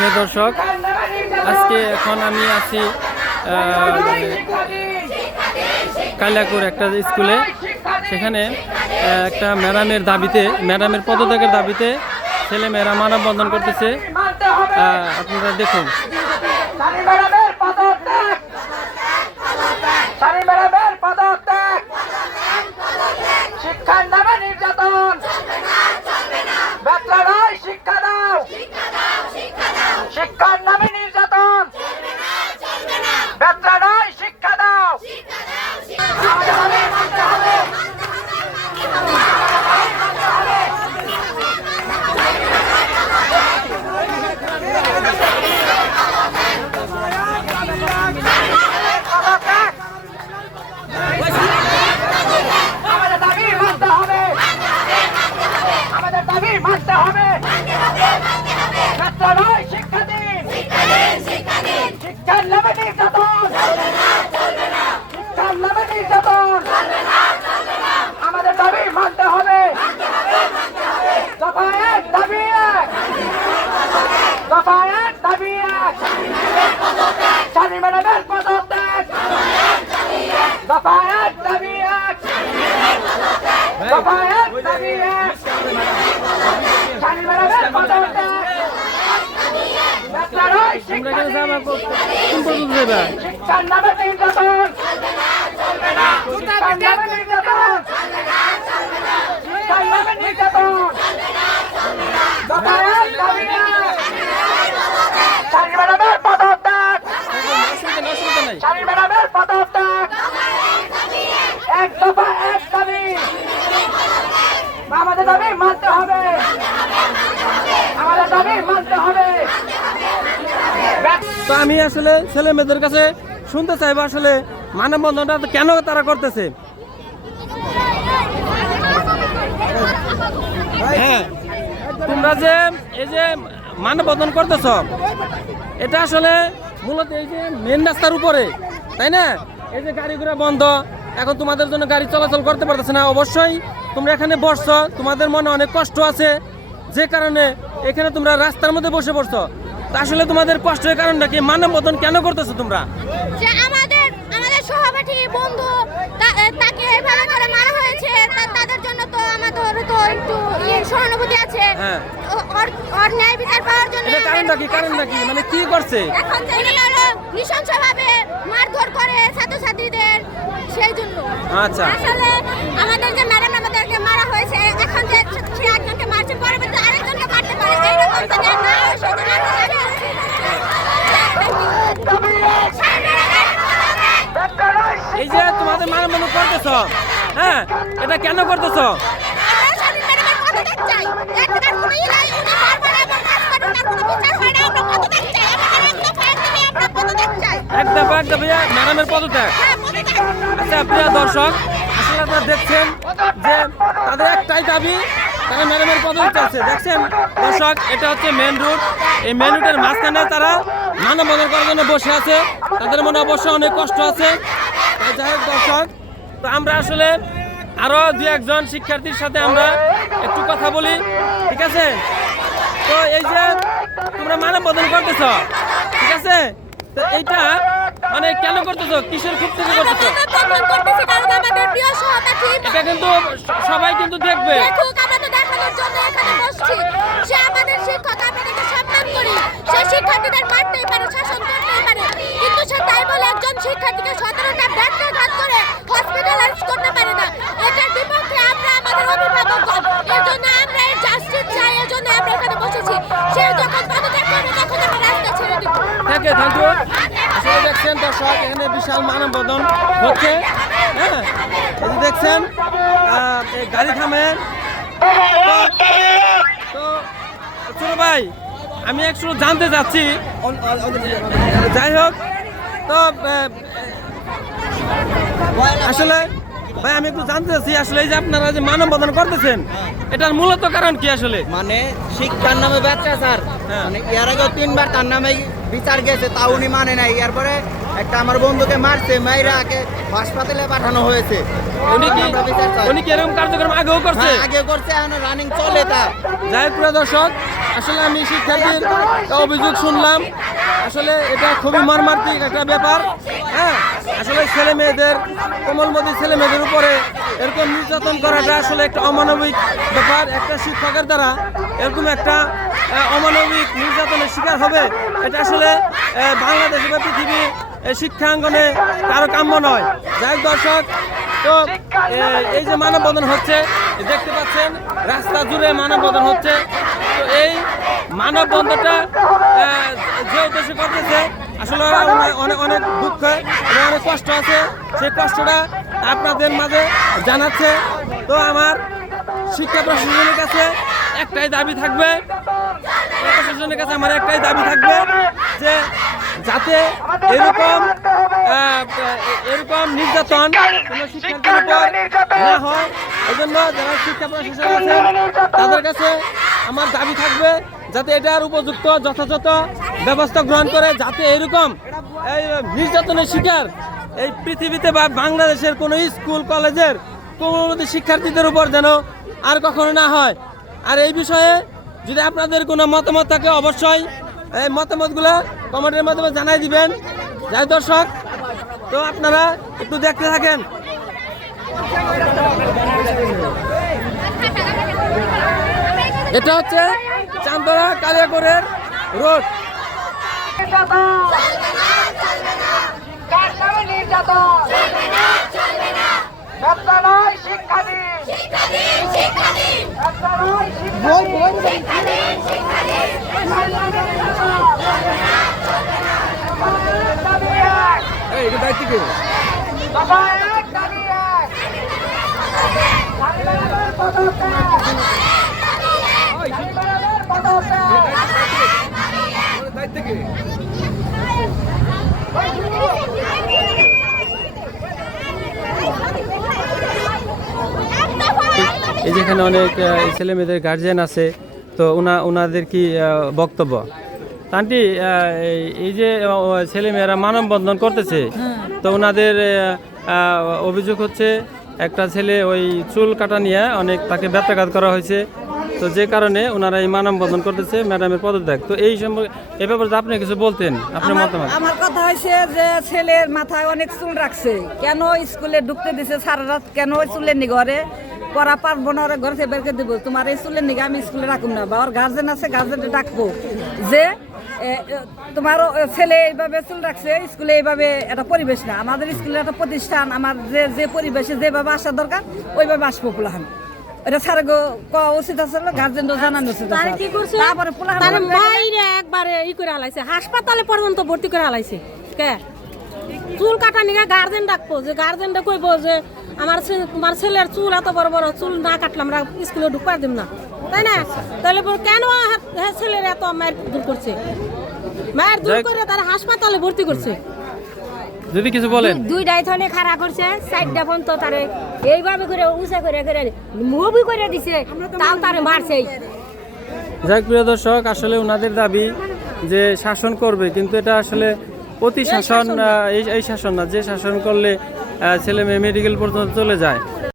প্রিয় দর্শক, আজকে এখন আমি আছি কালিয়াকুর একটা স্কুলে। সেখানে একটা ম্যাডামের দাবিতে, ম্যাডামের পদত্যাগের দাবিতে ছেলে মেয়েরা মানববন্ধন করতেছে। আপনারা দেখুন। পদত্যাগ সানি ম্যাডামের পদত্যাগ শিক্ষার নামে নির্যাতন বেতলা নয় শিক্ষা দাও শিক্ষার নামে নির্যাতন বেতলা নয় শিক্ষা দাও আমাদের দাবি মানতে হবে। পদত্যাগ আমাদের দাবি মানতে হবে আমাদের দাবি মানতে হবে ছাত্র নয় শিক্ষা দিন শিক্ষার নামে নির্যাতন শিক্ষার নামে নির্যাতন আমাদের দাবি মানতে হবে। দফা এক দাবি এক। দফা এক দাবি এক। স্বামী ম্যাডামের পদত্যাগ। দফা এক দাবি এক। দফা এক দাবি এক। স্বামী ম্যাডামের পদত্যাগ। এক দফা এক দাবি আমাদের দাবি মানতে হবে আমাদের দাবি মানতে হবে তো আমি আসলে ছেলে মেয়েদের কাছে শুনতে চাইব আসলে মানববন্ধনটা কেন তারা করতেছে? হ্যাঁ তোমরা যে এই যে মানববন্ধন করতেছ, এটা আসলে মূলত এই যে মেন রাস্তার উপরে, তাই না? এই যে গাড়ি ঘোড়া বন্ধ, এখন তোমাদের জন্য গাড়ি চলাচল করতে পারতেছে না। অবশ্যই তোমরা এখানে বসছো, তোমাদের মনে অনেক কষ্ট আছে। যে কারণে এখানে তোমরা রাস্তার মধ্যে বসে পড়ছো। আসলে তোমাদের কষ্টের কারণটা কি? মানববন্ধন কেন করতেছো তোমরা? যে আমাদের আমাদের সহপাঠী বন্ধু তাকে এভাবে করে মারা হয়েছে তাদের জন্য তো আমাদের তো একটু ইয়ে সহানুভূতি আছে। হ্যাঁ। ওর ন্যায় বিচার পাওয়ার জন্য কারণটা কি? কারণটা কি? মানে কি করছে? এখন উনি হলো নৃশংসভাবে মারধর করে ছাত্রছাত্রীদের সেই জন্য। আচ্ছা। আসলে আমাদের যে ম্যাডাম আমাদেরকে মারা হয়েছে এখন যে সে একজনকে মারছে পরবর্তী আরেকজনকে মারতে পারে এইরকম যদি না হয় সেজন্য আমরা দাবি করছি। বেতলারই এই যে তোমাদের মানববন্ধন করতেছো হ্যাঁ এটা কেন করতেছো আমরা স্বামী ম্যাডামের পদত্যাগ চাই। এখানকার কোনো ই নাই, উনি বারবার এমন কাজ করেন, তার কোনো বিচার হয় না, আমরা পদত্যাগ চাই। আমাদের এক দফা এক দাবি, আমরা পদত্যাগ চাই। এক দফা ম্যাডামের পদত্যাগ হ্যাঁ, পদত্যাগ। আচ্ছা দর্শক দেখছেন যে তাদের তারা ম্যাডামের চাচ্ছে দেখছেন দর্শক এটা হচ্ছে মেন এই মেন মাঝখানে তারা করার জন্য বসে আছে তাদের মনে অবশ্যই অনেক কষ্ট আছে যাই হোক দর্শক তো আমরা আসলে আরও দু একজন শিক্ষার্থীর সাথে আমরা একটু কথা বলি ঠিক আছে? তো এই যে তোমরা মানববন্ধন করতেছ ঠিক আছে? তো এইটা মানে কেন করতেছ? কিসের খুব থেকে করতেছো? এটা কিন্তু সবাই কিন্তু দেখবে। শিক্ষার্থীদের মারতেই পারে, শাসন করতেই পারে। কিন্তু সে তাই বলে একজন শিক্ষার্থীকে 17টা ব্যর্থঘাত করে hospitalize করতে পারে না। এটার বিপক্ষে আমরা আমাদের অভিভাবকগণ, এর জন্য আমরা এই justice চাই, এর জন্য আমরা এখানে বসেছি। সে যখন পদত্যাগ করবে, তখন আমরা রাস্তা ছেড়ে দিব। থ্যাংক ইউ থ্যাংক ইউ আসলে দেখছেন দর্শক এখানে বিশাল মানববন্ধন হচ্ছে। হ্যাঁ এই দেখছেন গাড়ি থামে তো- ছোট ভাই আমি একটু জানতে চাচ্ছি যাই হোক তো আসলে ভাই আমি একটু জানতে চাচ্ছি আসলে এই যে আপনারা যে মানববন্ধন করতেছেন এটার মূলত কারণ কি আসলে? মানে শিক্ষার নামে ব্যবসা স্যার। হ্যাঁ। মানে এর আগেও তিনবার তার নামে বিচার গেছে তা উনি মানে নাই। এরপরে একটা আমার বন্ধুকে মারছে মাইরাকে হাসপাতালে পাঠানো হয়েছে। উনি কি। উনি কি এরকম কার্যক্রম আগেও করছে? হ্যাঁ, আগে করছে এখন রানিং চলে তা যাই প্রিয় দর্শক আসলে আমি শিক্ষার্থীর অভিযোগ শুনলাম। আসলে এটা খুবই মর্মান্তিক একটা ব্যাপার। হ্যাঁ আসলে ছেলে মেয়েদের কোমলমতি ছেলে মেয়েদের উপরে এরকম নির্যাতন করাটা আসলে একটা অমানবিক ব্যাপার। একটা শিক্ষকের দ্বারা এরকম একটা অমানবিক নির্যাতনের শিকার হবে এটা আসলে বাংলাদেশ বা পৃথিবীর এই শিক্ষাঙ্গনে কারও কাম্য নয়। যাই দর্শক, তো এই যে মানববন্ধন হচ্ছে দেখতে পাচ্ছেন, রাস্তা জুড়ে মানববন্ধন হচ্ছে। তো এই মানববন্ধনটা যে উদ্দেশ্যে করতেছে, আসলে অনেক- অনেক দুঃখ অনেক কষ্ট আছে। সেই কষ্টটা আপনাদের মাঝে জানাচ্ছে। তো আমার শিক্ষা প্রশাসনের কাছে একটাই দাবি থাকবে। প্রশাসনের কাছে আমার একটাই দাবি থাকবে যে যাতে এরকম এরকম নির্যাতন কোনো শিক্ষার্থীর উপর না হয়। এই জন্য যারা শিক্ষা প্রশাসন আছেন তাদের কাছে আমার দাবি থাকবে যাতে এটার উপযুক্ত যথাযথ ব্যবস্থা গ্রহণ করে যাতে এরকম এই নির্যাতনের শিকার এই পৃথিবীতে বা বাংলাদেশের কোনো স্কুল কলেজের কোনো শিক্ষার্থীদের উপর যেন আর কখনো না হয়। আর এই বিষয়ে যদি আপনাদের কোনো মতামত থাকে অবশ্যই এই মতামতগুলো কমেন্টের মাধ্যমে জানাই দিবেন। যাই দর্শক তো আপনারা একটু দেখতে থাকেন। এটা হচ্ছে চান্দরা কালিয়াকরের রোড। নামে নির্যাতন ব্যবসা নয় শিক্ষা দিন ব্যবসা নয় শিক্ষা দিন দাবি এক এই এটা দায়িত্ব কি দফা এক দাবি এক পরিবারের পদত্যাগ পরিবারের পদত্যাগ দায়িত্ব এই যেখানে অনেক ছেলে মেয়েদের গার্জিয়ান আছে তো ওনা ওনাদের কি বক্তব্য? আন্টি এই- যে ছেলে মেয়েরা মানববন্ধন করতেছে তো ওনাদের অভিযোগ হচ্ছে একটা ছেলে ওই চুল কাটা নিয়ে অনেক তাকে ব্যত্যাঘাত করা হয়েছে। তো যে কারণে ওনারা এই মানববন্ধন করতেছে ম্যাডামের পদত্যাগ। তো এই সম্পর্কে এ ব্যাপারে আপনি কিছু বলতেন আপনার মতামত। আমার কথা হয়েছে যে ছেলের মাথায় অনেক চুল রাখছে। কেন স্কুলে ঢুকতে দিছে সারা রাত? কেন ওই চুলের নি ঘরে পড়া পারব না ওরা ঘর থেকে বের করে দেবো। তোমার এই চুলের নিগে আমি স্কুলে রাখুন না। বা ওর গার্জেন আছে গার্জেনকে ডাকবো। যে তোমার ও ছেলে এইভাবে চুল রাখছে স্কুলে এইভাবে একটা পরিবেশ না। আমাদের স্কুলে একটা প্রতিষ্ঠান আমার যে যে পরিবেশে যেভাবে আসা দরকার ওইভাবে আসব পোলাহান। এটা স্যার গো কওয়া উচিত আছে গার্জেনও জানানো উচিত। তারা কি করছে? তারপরে পোলাহান তারা মাইরে একবারে ই করে হালাইছে হাসপাতালে পর্যন্ত ভর্তি করে হালাইছে। কে? চুল কাটা নিয়ে গার্জেন ডাকবো যে গার্জেনটা কইবো যে আমার তোমার ছেলের চুল এত বড় বড় চুল না কাটলাম আমরা স্কুলে ঢুকবার দিব না। তাই না? তাহলে কেন হা- হ্যাঁ ছেলের এত মায়ের দূর করছে? মায়ের দূর করে তারা হাসপাতালে ভর্তি করছে। যদি কিছু বলেন। দুইটাই থনে খাড়া করছে চারটা ফোন তো তারে এইভাবে করে উঁচা করে করে মুভি করে দিছে তাও তারে মারছে। যাক প্রিয় দর্শক আসলে ওনাদের দাবি যে শাসন করবে কিন্তু এটা আসলে অতি শাসন এই এই শাসন না যে শাসন করলে ছেলে মেয়ে মেডিকেল পর্যন্ত চলে যায়।